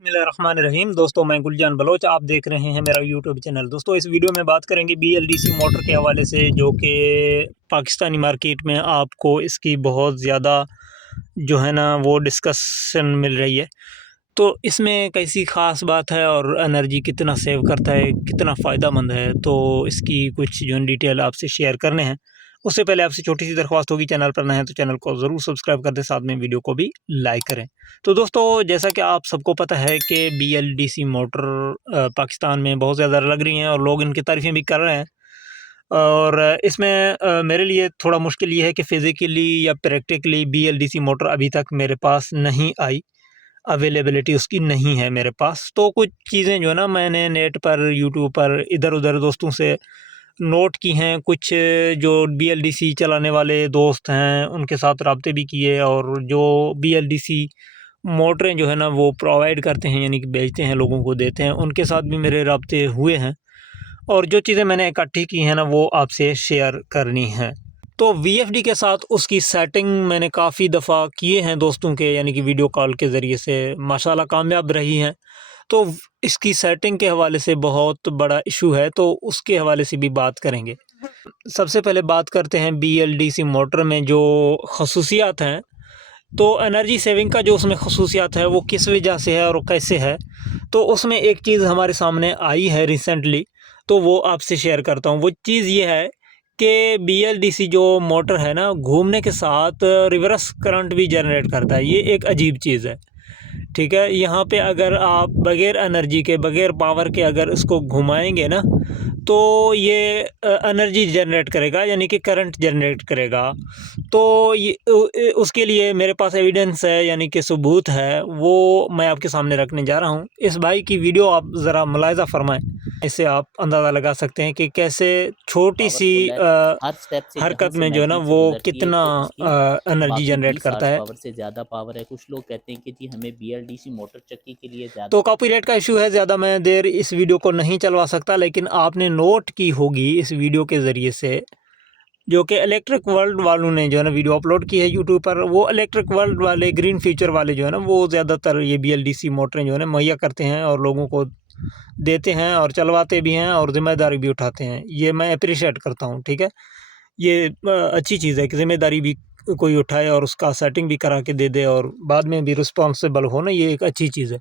बिस्मिल्लाहिर्रहमानिर्रहीम। दोस्तों, मैं गुलजान बलोच, आप देख रहे हैं मेरा यूट्यूब चैनल। दोस्तों, इस वीडियो में बात करेंगे बीएलडीसी मोटर के हवाले से, जो कि पाकिस्तानी मार्केट में आपको इसकी बहुत ज़्यादा जो है ना वो डिस्कशन मिल रही है। तो इसमें कैसी ख़ास बात है और एनर्जी कितना सेव करता है, कितना फ़ायदेमंद है, तो इसकी कुछ जो डिटेल आपसे शेयर करने हैं। उससे पहले आपसे छोटी-सी दरख्वास्त होगी, चैनल पर नए हैं तो चैनल को ज़रूर सब्सक्राइब कर दें, साथ में वीडियो को भी लाइक करें। तो दोस्तों, जैसा कि आप सबको पता है कि बीएलडीसी मोटर पाकिस्तान में बहुत ज़्यादा लग रही हैं और लोग इनकी तारीफ़ें भी कर रहे हैं। और इसमें मेरे लिए थोड़ा मुश्किल ये है कि फ़िज़िकली या प्रैक्टिकली बीएलडीसी मोटर अभी तक मेरे पास नहीं आई, अवेलेबिलिटी उसकी नहीं है मेरे पास। तो कुछ चीज़ें जो है ना मैंने नेट पर, यूट्यूब पर, इधर-उधर दोस्तों से नोट की हैं। कुछ जो बीएलडीसी चलाने वाले दोस्त हैं, उनके साथ राब्ते भी किए, और जो बीएलडीसी मोटरें जो है ना वो प्रोवाइड करते हैं, यानी कि बेचते हैं, लोगों को देते हैं, उनके साथ भी मेरे राब्ते हुए हैं। और जो चीज़ें मैंने इकट्ठी की हैं ना वो आपसे शेयर करनी हैं। तो वीएफडी के साथ उसकी सेटिंग मैंने काफ़ी दफ़ा किए हैं दोस्तों के, यानी कि वीडियो कॉल के ज़रिए से, माशाल्लाह कामयाब रही हैं। तो इसकी सेटिंग के हवाले से बहुत बड़ा इशू है, तो उसके हवाले से भी बात करेंगे। सबसे पहले बात करते हैं बीएलडीसी मोटर में जो खसूसियात हैं। तो एनर्जी सेविंग का जो उसमें खसूसियात है वो किस वजह से है और कैसे है, तो उसमें एक चीज़ हमारे सामने आई है रिसेंटली, तो वो आपसे शेयर करता हूँ। वो चीज़ ये है कि बीएलडीसी जो मोटर है ना, घूमने के साथ रिवर्स करंट भी जनरेट करता है। ये एक अजीब चीज़ है, ठीक है। यहाँ पे अगर आप बगैर एनर्जी के, बगैर पावर के अगर इसको घुमाएंगे ना, तो ये एनर्जी जनरेट करेगा, यानी कि करंट जनरेट करेगा। तो ये उसके लिए मेरे पास एविडेंस है, यानी कि सबूत है, वो मैं आपके सामने रखने जा रहा हूँ। इस भाई की वीडियो आप ज़रा मुलाहिज़ा फरमाएं, इससे आप अंदाज़ा लगा सकते हैं कि कैसे छोटी सी पावरफुल है। हर स्टेप से जहाँ हरकत से में जो है ना मैग्नेट से वो गुजरती है कितना तो उसकी एनर्जी वाक़ई जनरेट 20 करता हॉर्स है। पावर से ज़्यादा पावर है। कुछ लोग कहते हैं कि जी हमें बीएलडीसी मोटर चक्की के लिए तो ज़्यादा कॉपीराइट का इशू है, ज़्यादा मैं देर इस वीडियो को नहीं चलवा सकता, लेकिन आपने नोट की होगी इस वीडियो के ज़रिए से, जो कि इलेक्ट्रिक वर्ल्ड वालों ने जो है ना वीडियो अपलोड की है यूट्यूब पर। वो इलेक्ट्रिक वर्ल्ड वाले, ग्रीन फ्यूचर वाले जो है ना, वो ज़्यादातर ये बीएलडीसी मोटरें जो है ना मुहैया करते हैं और लोगों को देते हैं और चलवाते भी हैं और ज़िम्मेदारी भी उठाते हैं। ये मैं अप्रिशिएट करता हूँ, ठीक है। ये अच्छी चीज़ है कि ज़िम्मेदारी भी कोई उठाए और उसका सेटिंग भी करा के दे दे और बाद में भी रिस्पॉन्सिबल हो ना, ये एक अच्छी चीज़ है।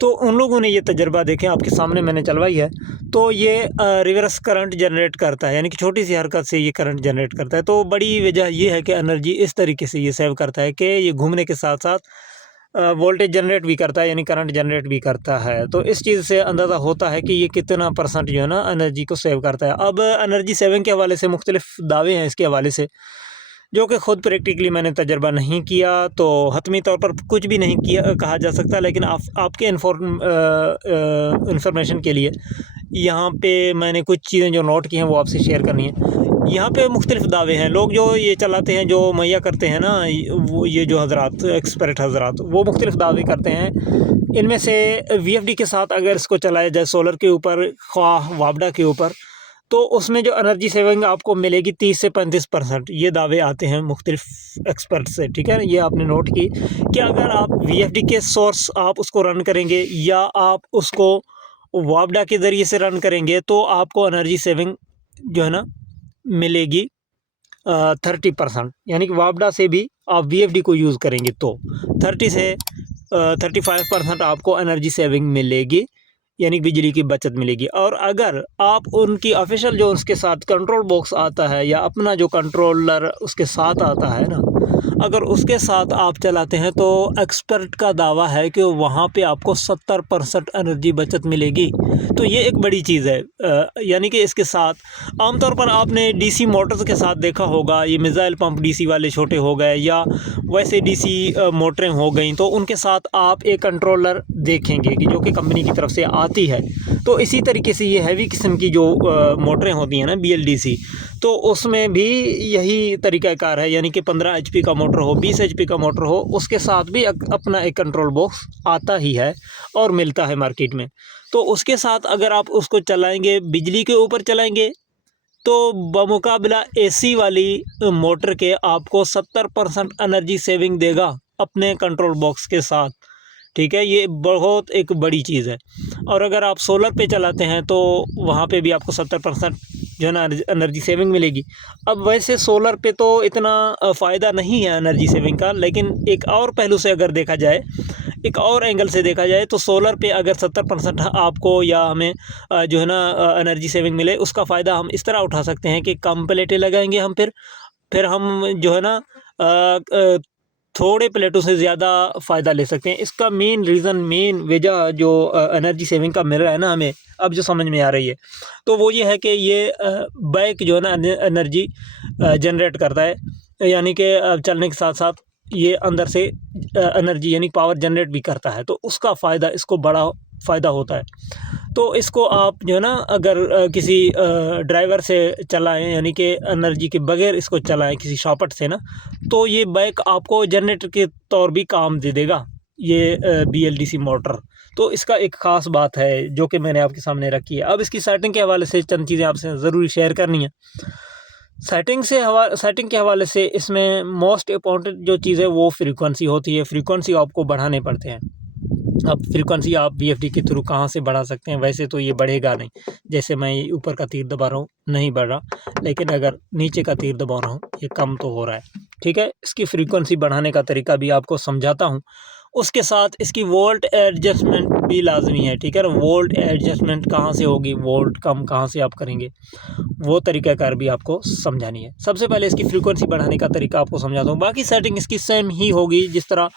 तो उन लोगों ने ये तजर्बा देखें, आपके सामने मैंने चलवाई है। तो ये रिवर्स करंट जनरेट करता है, यानी कि छोटी सी हरकत से ये करंट जनरेट करता है। तो बड़ी वजह ये है कि एनर्जी इस तरीके से ये सेव करता है कि ये घूमने के साथ साथ वोल्टेज जनरेट भी करता है, यानी करंट जनरेट भी करता है। तो इस चीज़ से अंदाज़ा होता है कि ये कितना परसेंट जो है ना एनर्जी को सेव करता है। अब एनर्जी सेविंग के हवाले से मुख्तलिफ दावे हैं इसके हवाले से, जो कि ख़ुद प्रैक्टिकली मैंने तजर्बा नहीं किया, तो हतमी तौर पर कुछ भी नहीं किया कहा जा सकता। लेकिन आपके इन्फॉर्मेशन के लिए यहाँ पे मैंने कुछ चीज़ें जो नोट की हैं वो आपसे शेयर करनी है। यहाँ पे मुख्तलिफ दावे हैं, लोग जो ये चलाते हैं, जो मुहैया करते हैं ना, वो ये जो हज़रात, एक्सपर्ट हज़रात, वो मुख्तलिफ दावे करते हैं। इनमें से वीएफडी के साथ अगर इसको चलाया जाए सोलर के ऊपर, ख्वाह वापडा के ऊपर, तो उसमें जो एनर्जी सेविंग आपको मिलेगी 30 से 35%। ये दावे आते हैं मुख्तलिफ एक्सपर्ट से, ठीक है। ये आपने नोट की कि अगर आप वीएफडी के सोर्स आप उसको रन करेंगे या आप उसको वापडा के ज़रिए से रन करेंगे, तो आपको एनर्जी सेविंग जो है ना मिलेगी 30%। यानी कि वापडा से भी आप वीएफडी को यूज़ करेंगे तो 30 से 35% आपको एनर्जी सेविंग मिलेगी, यानी बिजली की बचत मिलेगी। और अगर आप उनकी ऑफिशियल जो उसके साथ कंट्रोल बॉक्स आता है या अपना जो कंट्रोलर उसके साथ आता है ना, अगर उसके साथ आप चलाते हैं, तो एक्सपर्ट का दावा है कि वहाँ पे आपको 70% एनर्जी बचत मिलेगी। तो ये एक बड़ी चीज़ है। यानी कि इसके साथ आमतौर पर आपने डीसी मोटर्स के साथ देखा होगा, ये मिसाइल पंप डीसी वाले छोटे हो गए या वैसे डीसी मोटरें हो गई, तो उनके साथ आप एक कंट्रोलर देखेंगे कि जो कि कंपनी की तरफ से आती है। तो इसी तरीके से ये हैवी किस्म की जो मोटरें होती हैं ना बीएलडीसी, तो उसमें भी यही तरीक़ाकार है, यानी कि 15 एचपी का मोटर हो, 20 एचपी का मोटर हो, उसके साथ भी अपना एक कंट्रोल बॉक्स आता ही है और मिलता है मार्केट में। तो उसके साथ अगर आप उसको चलाएँगे, बिजली के ऊपर चलाएँगे, तो बमुकाबला एसी वाली मोटर के आपको 70% एनर्जी सेविंग देगा अपने कंट्रोल बॉक्स के साथ, ठीक है, ये बहुत एक बड़ी चीज़ है। और अगर आप सोलर पे चलाते हैं तो वहाँ पे भी आपको 70% जो है ना एनर्जी सेविंग मिलेगी। अब वैसे सोलर पे तो इतना फ़ायदा नहीं है एनर्जी सेविंग का, लेकिन एक और पहलू से अगर देखा जाए, एक और एंगल से देखा जाए तो सोलर पे अगर 70% आपको या हमें जो है ना एनर्जी सेविंग मिले, उसका फ़ायदा हम इस तरह उठा सकते हैं कि कम प्लेटें लगाएंगे हम, फिर हम जो है ना थोड़े प्लेटों से ज़्यादा फ़ायदा ले सकते हैं। इसका मेन वजह जो एनर्जी सेविंग का मिल रहा है ना हमें, अब जो समझ में आ रही है, तो वो ये है कि ये बाइक जो है ना एनर्जी जनरेट करता है, यानी कि चलने के साथ साथ ये अंदर से एनर्जी यानी पावर जनरेट भी करता है, तो उसका फ़ायदा इसको बड़ा फ़ायदा होता है। तो इसको आप जो है ना अगर किसी ड्राइवर से चलाएँ, यानी कि एनर्जी के बगैर इसको चलाएँ किसी शॉपट से ना, तो ये बाइक आपको जनरेटर के तौर भी काम दे देगा, ये BLDC मोटर। तो इसका एक ख़ास बात है जो कि मैंने आपके सामने रखी है। अब इसकी सेटिंग के हवाले से चंद चीज़ें आपसे ज़रूरी शेयर करनी है। सेटिंग के हवाले से इसमें मोस्ट इम्पॉर्टेंट जो चीज़ है वो फ्रीक्वेंसी होती है। फ्रीक्वेंसी आपको बढ़ाने पड़ते हैं। अब फ्रीक्वेंसी आप VFD के थ्रू कहाँ से बढ़ा सकते हैं, वैसे तो ये बढ़ेगा नहीं, जैसे मैं ये ऊपर का तीर दबा रहा हूँ नहीं बढ़ रहा, लेकिन अगर नीचे का तीर दबा रहा हूँ ये कम तो हो रहा है, ठीक है। इसकी फ्रीक्वेंसी बढ़ाने का तरीका भी आपको समझाता हूँ। उसके साथ इसकी वोल्ट एडजस्टमेंट भी लाजमी है, ठीक है। वोल्ट एडजस्टमेंट कहाँ से होगी, वोल्ट कम कहाँ से आप करेंगे, वो तरीक़ाकार भी आपको समझानी है। सबसे पहले इसकी फ्रीक्वेंसी बढ़ाने का तरीका आपको समझाता हूँ। बाकी सेटिंग इसकी सेम ही होगी, जिस तरह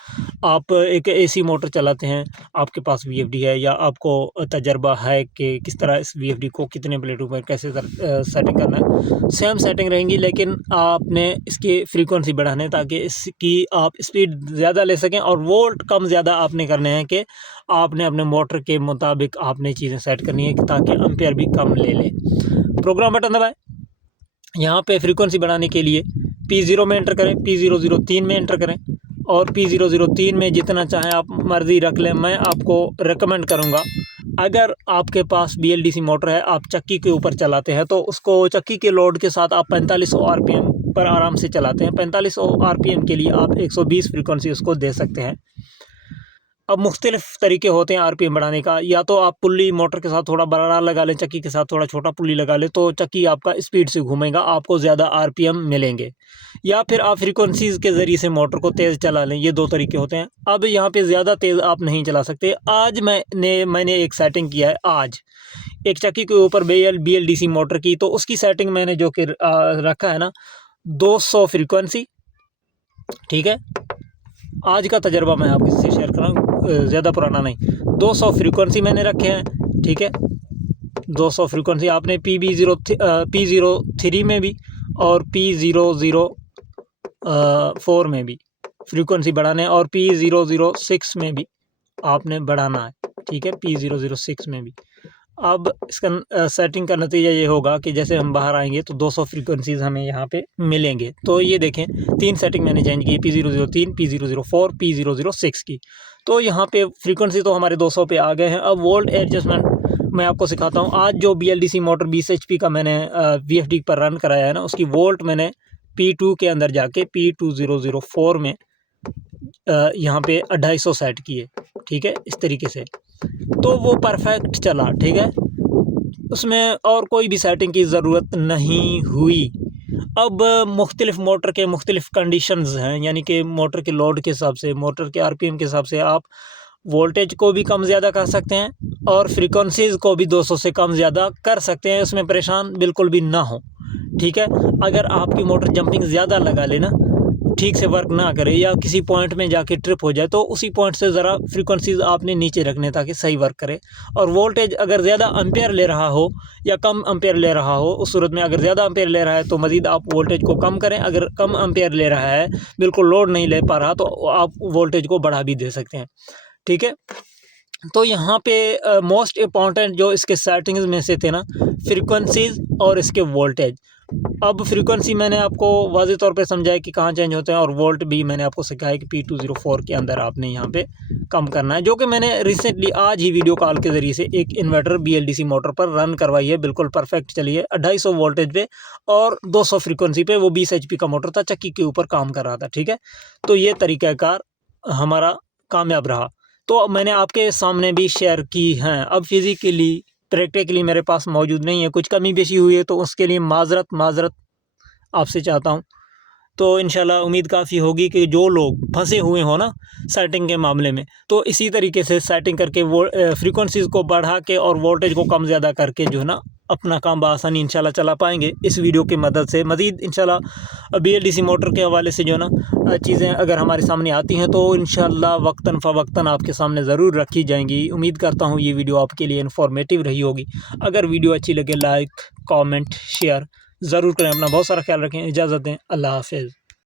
आप एक AC मोटर चलाते हैं, आपके पास VFD है या आपको तजर्बा है कि किस तरह इस VFD को कितने प्लेटों पर कैसे सेटिंग करना है, सेम सेटिंग रहेंगी। लेकिन आपने इसकी फ्रीक्वेंसी बढ़ाने ताकि इसकी आप स्पीड ज़्यादा ले सकें, और वोल्ट कम ज़्यादा आपने करने हैं कि आपने अपने मोटर के मुताबिक आपने चीज़ें सेट करनी है ताकि एम्पेयर भी कम ले ले। प्रोग्राम बटन दबाएं। यहाँ पे फ्रीक्वेंसी बढ़ाने के लिए P0 में एंटर करें, P003 में एंटर करें, और P003 में जितना चाहें आप मर्ज़ी रख लें। मैं आपको रेकमेंड करूँगा, अगर आपके पास BLDC मोटर है, आप चक्की के ऊपर चलाते हैं, तो उसको चक्की के लोड के साथ आप 4500 RPM पर आराम से चलाते हैं। 4500 RPM के लिए आप 120 फ्रीक्वेंसी उसको दे सकते हैं। अब मुख्तलिफ़ तरीके होते हैं RPM बढ़ाने का, या तो आप पुल्ली मोटर के साथ थोड़ा बड़ा लगा लें, चक्की के साथ थोड़ा छोटा पुल्ली लगा लें, तो चक्की आपका स्पीड से घूमेगा, आपको ज़्यादा RPM मिलेंगे। या फिर आप फ्रीक्वेंसीज़ के ज़रिए से मोटर को तेज़ चला लें, ये 2 तरीके होते हैं। अब यहाँ पे ज़्यादा तेज़ आप नहीं चला सकते। आज मैंने एक सेटिंग किया है, आज एक चक्की के ऊपर BLDC मोटर की, तो उसकी सेटिंग मैंने जो कि रखा है ना 200 फ्रीक्वेंसी, ठीक है। आज का तजर्बा मैं आपके से शेयर कर रहा हूँ, ज़्यादा पुराना नहीं। 200 फ्रीक्वेंसी मैंने रखे हैं, ठीक है। 200 फ्रीक्वेंसी आपने P03 में भी और P004 में भी फ्रीक्वेंसी बढ़ाने, और P006 में भी आपने बढ़ाना है, ठीक है। P006 में भी। अब इसका सेटिंग का नतीजा ये होगा कि जैसे हम बाहर आएंगे तो 200 फ्रीक्वेंसीज़ हमें यहाँ पे मिलेंगे। तो ये देखें 3 सेटिंग मैंने चेंज की, P003, P004, P006 की। तो यहाँ पे फ्रीक्वेंसी तो हमारे 200 पे आ गए हैं। अब वोल्ट एडजस्टमेंट मैं आपको सिखाता हूँ। आज जो BLDC मोटर 20 HP का मैंने VFD पर रन कराया है ना, उसकी वोल्ट मैंने P2 के अंदर जाके P2004 में यहाँ पे 250 सेट किए, ठीक है, इस तरीके से। तो वो परफेक्ट चला, ठीक है, उसमें और कोई भी सेटिंग की ज़रूरत नहीं हुई। अब मुख्तलिफ़ मोटर के मुख्तलिफ़ कंडीशंस हैं, यानी कि मोटर के लोड के हिसाब से, मोटर के RPM के हिसाब से आप वोल्टेज को भी कम ज़्यादा कर सकते हैं और फ्रीक्वेंसीज़ को भी 200 से कम ज़्यादा कर सकते हैं। उसमें परेशान बिल्कुल भी ना हो, ठीक है। अगर आपकी मोटर जंपिंग ज़्यादा लगा ले ना, ठीक से वर्क ना करे या किसी पॉइंट में जाके ट्रिप हो जाए, तो उसी पॉइंट से ज़रा फ्रीक्वेंसीज़ आपने नीचे रखने ताकि सही वर्क करे। और वोल्टेज अगर ज़्यादा एम्पेयर ले रहा हो या कम एम्पेयर ले रहा हो, उस सूरत में अगर ज़्यादा एम्पेयर ले रहा है तो मज़ीद आप वोल्टेज को कम करें। अगर कम एम्पेयर ले रहा है, बिल्कुल लोड नहीं ले पा रहा, तो आप वोल्टेज को बढ़ा भी दे सकते हैं, ठीक है। तो यहाँ पे मोस्ट इम्पॉर्टेंट जो इसके सेटिंग्स में से थे ना, फ्रीक्वेंसीज़ और इसके वोल्टेज। अब फ्रीक्वेंसी मैंने आपको वाज़ेह तौर पे समझाया कि कहाँ चेंज होते हैं, और वोल्ट भी मैंने आपको सिखाया कि P204 के अंदर आपने यहाँ पे कम करना है, जो कि मैंने रिसेंटली आज ही वीडियो कॉल के ज़रिए से एक इन्वर्टर BLDC मोटर पर रन करवाई है। बिल्कुल परफेक्ट चली है 250 वोल्टेज पे और 200 फ्रीक्वेंसी पे। वो 20 HP का मोटर था, चक्की के ऊपर काम कर रहा था, ठीक है। तो ये तरीक़ाकार हमारा कामयाब रहा। तो मैंने आपके सामने भी शेयर की हैं। अब फिज़िकली प्रैक्टिकली मेरे पास मौजूद नहीं है, कुछ कमी पेशी हुई है तो उसके लिए माज़रत आपसे चाहता हूँ। तो इंशाल्लाह उम्मीद काफ़ी होगी कि जो लोग फंसे हुए हो ना सेटिंग के मामले में, तो इसी तरीके से सेटिंग करके वो फ्रीक्वेंसीज़ को बढ़ा के और वोल्टेज को कम ज़्यादा करके जो है ना अपना काम बआसानी इंशाल्लाह चला पाएंगे इस वीडियो की मदद से। मज़ीद इंशाल्लाह BLDC मोटर के हवाले से जो है ना चीज़ें अगर हमारे सामने आती हैं तो इंशाल्लाह वक्तन फ़वक्तन आपके सामने ज़रूर रखी जाएंगी। उम्मीद करता हूँ ये वीडियो आपके लिए इन्फॉर्मेटिव रही होगी। अगर वीडियो अच्छी लगे लाइक कमेंट शेयर ज़रूर करें। अपना बहुत सारा ख्याल रखें। इजाज़त दें। अल्लाह हाफ़िज़।